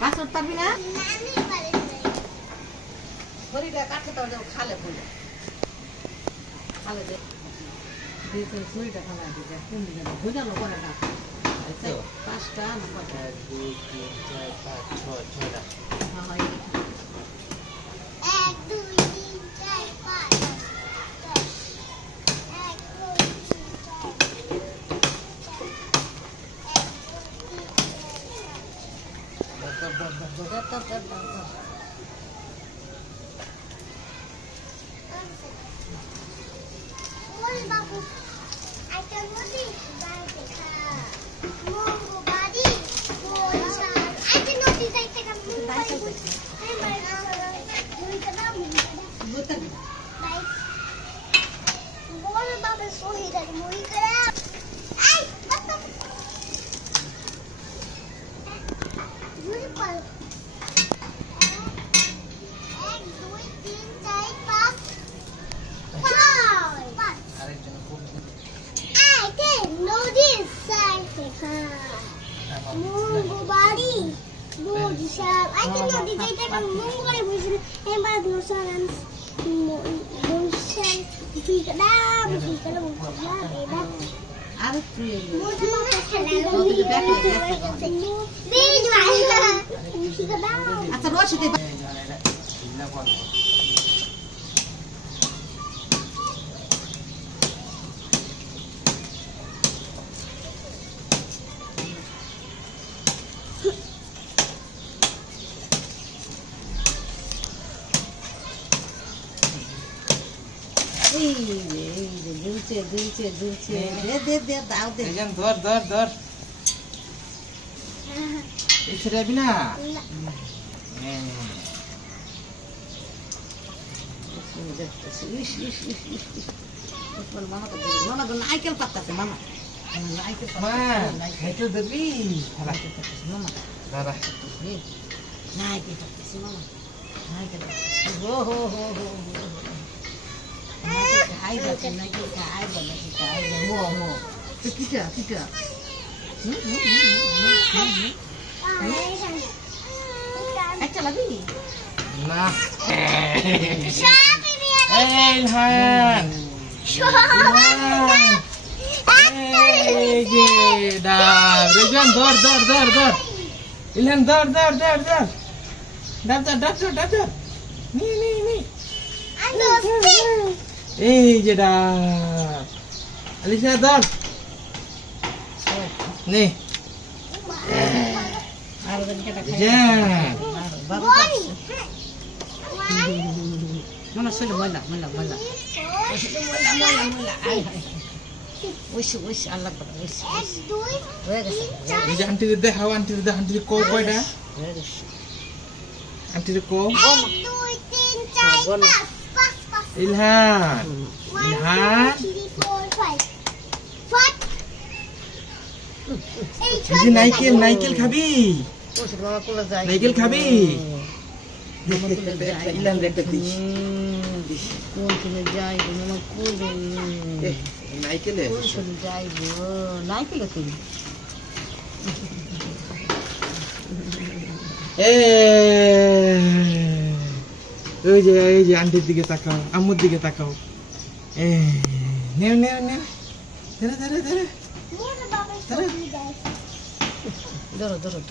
Password পারবি না? শরীরে কাটতে তো খালে ফুলে খালে দে দিতে শরীরটা খালা দিতে কমে যাবে ভুজানো করে না পাঁচটা না কয়টা 1 2 3 4 5 6 ছয়টা হ্যাঁ 1 2 3 4 5 আচ্ছা রশিদে দুলছে দে দাও দে ধর এই ছেড়ে না মামা তো নাইকেল পাতাছে মামা নাইকেল নাইকেল দেখবি মামা দাদা নাইকেল পাতাছে মামা নাইকেল হো হো হো হো Hai ba cái này cái ai ba cái mua mua cái kia anh chả làm gì na Ilhan da Rejan dor Ilhan dor dap ni এই যেটা আলিশা ধর নে আর মামা সলে মলা ওইস আল্লাহ হয়ে গেছে আন্টি দে হাও আন্টি কো কয়টা আন্টি কো 1 2 3 4 5 Ilhan 5 নাইকেল খাবি নাইকেল খাবি Ilhan দেখতে দিস কোন কিনে যাই মামা কোন নাইকেল কোন যাইব নাইকেল তুই এই যে আন্টির দিকে তাকাও আম্মুর দিকে তাকাও নেও ধরো